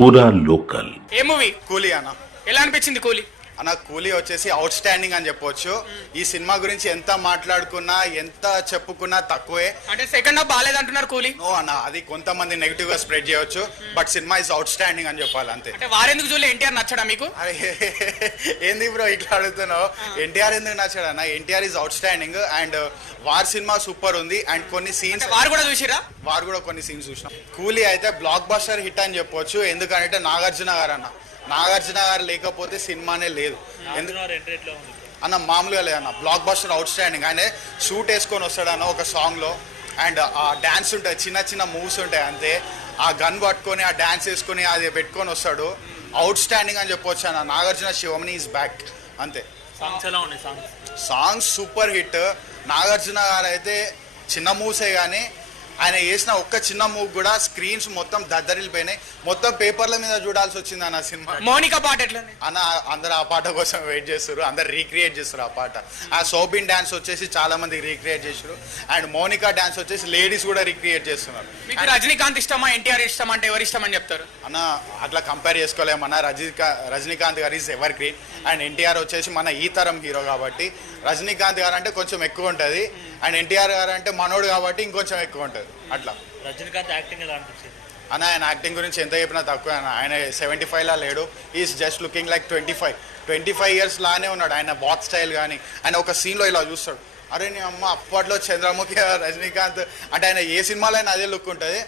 పూరా లోకల్. ఏ మూవీ? కూలీ అన్న. ఎలా అనిపించింది కూలీ? అన్న కూలీ వచ్చేసి అవుట్ స్టాండింగ్ అని చెప్పొచ్చు. ఈ సినిమా గురించి ఎంత మాట్లాడుకున్నా ఎంత చెప్పుకున్నా తక్కువే. అంటే సెకండ్ హాఫ్ బాగాలేదంటున్నారు కూలీ. నో అన్న, అది కొంతమంది నెగిటివ్ గా స్ప్రెడ్ చేయొచ్చు, but cinema is out standing అని చెప్పాలి అంతే. అంటే వారెందుకు చూడలే? ఎన్టీఆర్ నచ్చడా మీకు? అరే ఏంది బ్రో ఇట్లా అడుగుతున్నావు? ఎన్టీఆర్ ఎందుకు నచ్చాడు అన్న? NTR is out standing and war cinema super ఉంది అండ్ కొన్ని సీన్స్ వారు కూడా చూసిరా? వారు కూడా కొన్ని సీన్స్ చూసినాం. కూలీ అయితే బ్లాక్ బస్టర్ హిట్ అని చెప్పొచ్చు. ఎందుకంటే నాగార్జున గారు అన్న, నాగార్జున గారు లేకపోతే సినిమానే లేదు. అన్న మామూలుగా లేదన్న, బ్లాక్ బస్టర్ అవుట్ స్టాండింగ్. ఆయన షూట్ వేసుకొని వస్తాడన్న ఒక సాంగ్లో అండ్ ఆ డ్యాన్స్ ఉంటాయి, చిన్న చిన్న మూవ్స్ ఉంటాయి అంతే. ఆ గన్ పట్టుకొని ఆ డ్యాన్స్ వేసుకొని అది పెట్టుకొని వస్తాడు. అవుట్ స్టాండింగ్ అని చెప్పొచ్చు అన్న. నాగార్జున శివమణి ఈజ్ బ్యాక్ అంతే. Songs super hit. నాగార్జున గారు అయితే చిన్న మూవ్సే కానీ ఆయన వేసిన ఒక్క చిన్న మూవ్ కూడా స్క్రీన్స్ మొత్తం దద్దరిల్లిపోయినాయి. మొత్తం పేపర్ల మీద చూడాల్సి వచ్చింది అన్న సినిమా. మౌనిక పాట ఎట్లా అన్న? అందరు ఆ పాట కోసం వెయిట్ చేస్తారు, అందరు రీక్రియేట్ చేస్తారు ఆ పాట. ఆ సోబిన్ డాన్స్ వచ్చేసి చాలా మంది రీక్రియేట్ చేస్తారు అండ్ మౌనిక డాన్స్ వచ్చేసి లేడీస్ కూడా రీక్రియేట్ చేస్తున్నారు. మీకు రజనీకాంత్ ఇష్టమా ఎన్టీఆర్ ఇష్టమా అంటే ఎవరు ఇష్టం అని చెప్తారు అన్న? అట్లా కంపేర్ చేసుకోలేమన్నా. రజనీకాంత్ గారు is ever green and NTR వచ్చేసి మన ఈ తరం హీరో కాబట్టి రజనీకాంత్ గారు అంటే కొంచెం ఎక్కువ ఉంటుంది అండ్ ఎన్టీఆర్ గారు అంటే మనోడు కాబట్టి ఇంకొంచెం ఎక్కువ ఉంటుంది అట్లా. రజనీకాంత్ యాక్టింగ్ ఎలా అనిపించింది అన్న? ఆయన యాక్టింగ్ గురించి ఎంత చెప్పినా తక్కువ అన్న. ఆయన 75లా లేడు, is just looking like 25 years లానే ఉన్నాడు. ఆయన బాత్ స్టైల్ కానీ ఆయన ఒక సీన్లో ఇలా చూస్తాడు, అరే నీ అమ్మ అప్పట్లో చంద్రముఖి రజనీకాంత్ అంటే ఆయన ఏ సినిమాలో అయినా అదే లుక్ ఉంటుంది.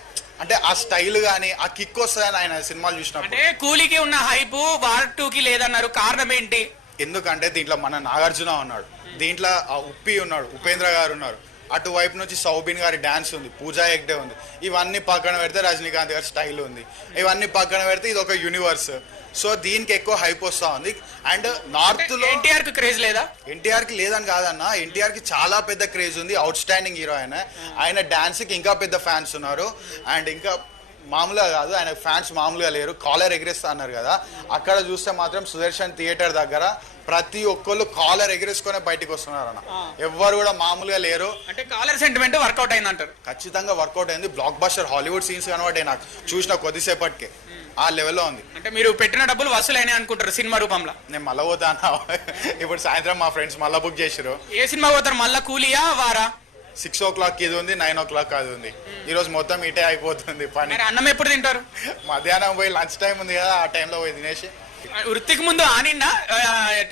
అంటే ఆ స్టైల్ కానీ ఆ కిక్ వస్తుందని ఆయన సినిమాలు చూసినప్పుడు. అంటే కూలీకి ఉన్న హైప్ వార్ 2కి లేదన్నారు, కారణం ఏంటి? ఎందుకంటే దీంట్లో మన నాగార్జున ఉన్నాడు, దీంట్లో ఆ ఉప్పి ఉన్నాడు, ఉపేంద్ర గారు ఉన్నారు, అటువైపు నుంచి సౌబిన్ గారి డ్యాన్స్ ఉంది, పూజా హెగ్డే ఉంది. ఇవన్నీ పక్కన పెడితే రజనీకాంత్ గారి స్టైల్ ఉంది. ఇవన్నీ పక్కన పెడితే ఇది ఒక యూనివర్స్. సో దీనికి ఎక్కువ హైప్ వస్తూ ఉంది. అండ్ నార్త్ లో ఎన్టీఆర్ కి క్రేజ్ లేదా? ఎన్టీఆర్ కి లేదని కాదన్న, ఎన్టీఆర్ కి చాలా పెద్ద క్రేజ్ ఉంది. అవుట్ స్టాండింగ్ హీరో ఆయన. ఆయన డాన్స్ కి ఇంకా పెద్ద ఫ్యాన్స్ ఉన్నారు అండ్ ఇంకా మామూలుగా కాదు, ఆయన ఫ్యాన్స్ మామూలుగా లేరు. కాలర్ ఎగిరేస్తా అన్నారు కదా, అక్కడ చూస్తే మాత్రం సుదర్శన్ థియేటర్ దగ్గర ప్రతి ఒక్కళ్ళు కాలర్ ఎగిరేసుకునే బయటకు వస్తున్నారు అన్న. ఎవ్వరు కూడా మామూలుగా లేరు. అంటే కాలర్ సెంటిమెంట్ వర్కౌట్ అయింది అంటారు? ఖచ్చితంగా వర్కౌట్ అయింది. బ్లాక్ బస్టర్ హాలీవుడ్ సీన్స్ కనబడ్డాయి నాకు చూసిన కొద్దిసేపటికే, ఆ లెవెల్లో ఉంది. అంటే మీరు పెట్టిన డబ్బులు వసూలైనా అనుకుంటారు సినిమా రూపంలో? నేను మళ్ళా పోతాను. ఇప్పుడు సాయంత్రం మా ఫ్రెండ్స్ మళ్ళా బుక్ చేసారు. ఏ సినిమా పోతారు మళ్ళా? కూలియా వారా? 6 o'clock ఇది ఉంది, 9 o'clock అది ఉంది. ఈ రోజు మొత్తం ఇటే అయిపోతుంది పని. అన్నం ఎప్పుడు తింటారు? మధ్యాహ్నం పోయి లంచ్ టైం ఉంది కదా, ఆ టైంలో పోయి తినేసి. వృత్తికి ముందు ఆనిండా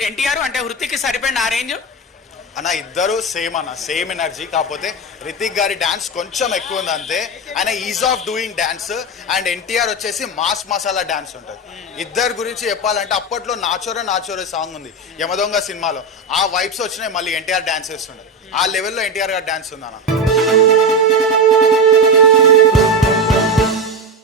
ఎన్టీఆర్? అంటే వృత్తికి సరిపోయింది ఆ రేంజ్ అన్న? ఇద్దరు సేమ్ అన్న, సేమ్ ఎనర్జీ. కాకపోతే రితిక్ గారి డాన్స్ కొంచెం ఎక్కువ ఉంది అంతే. ఆయన is of doing dance and NTR వచ్చేసి మాస్ మసాలా డాన్స్ ఉంటుంది. ఇద్దరు గురించి చెప్పాలంటే అప్పట్లో నాచోరే సాంగ్ ఉంది యమదొంగ సినిమాలో, ఆ వైబ్స్ వచ్చినాయి. మళ్ళీ ఎన్టీఆర్ డాన్స్ చేస్తుండే, ఆ లెవెల్లో ఎన్టీఆర్ గారు డాన్స్ ఉంది అన్న.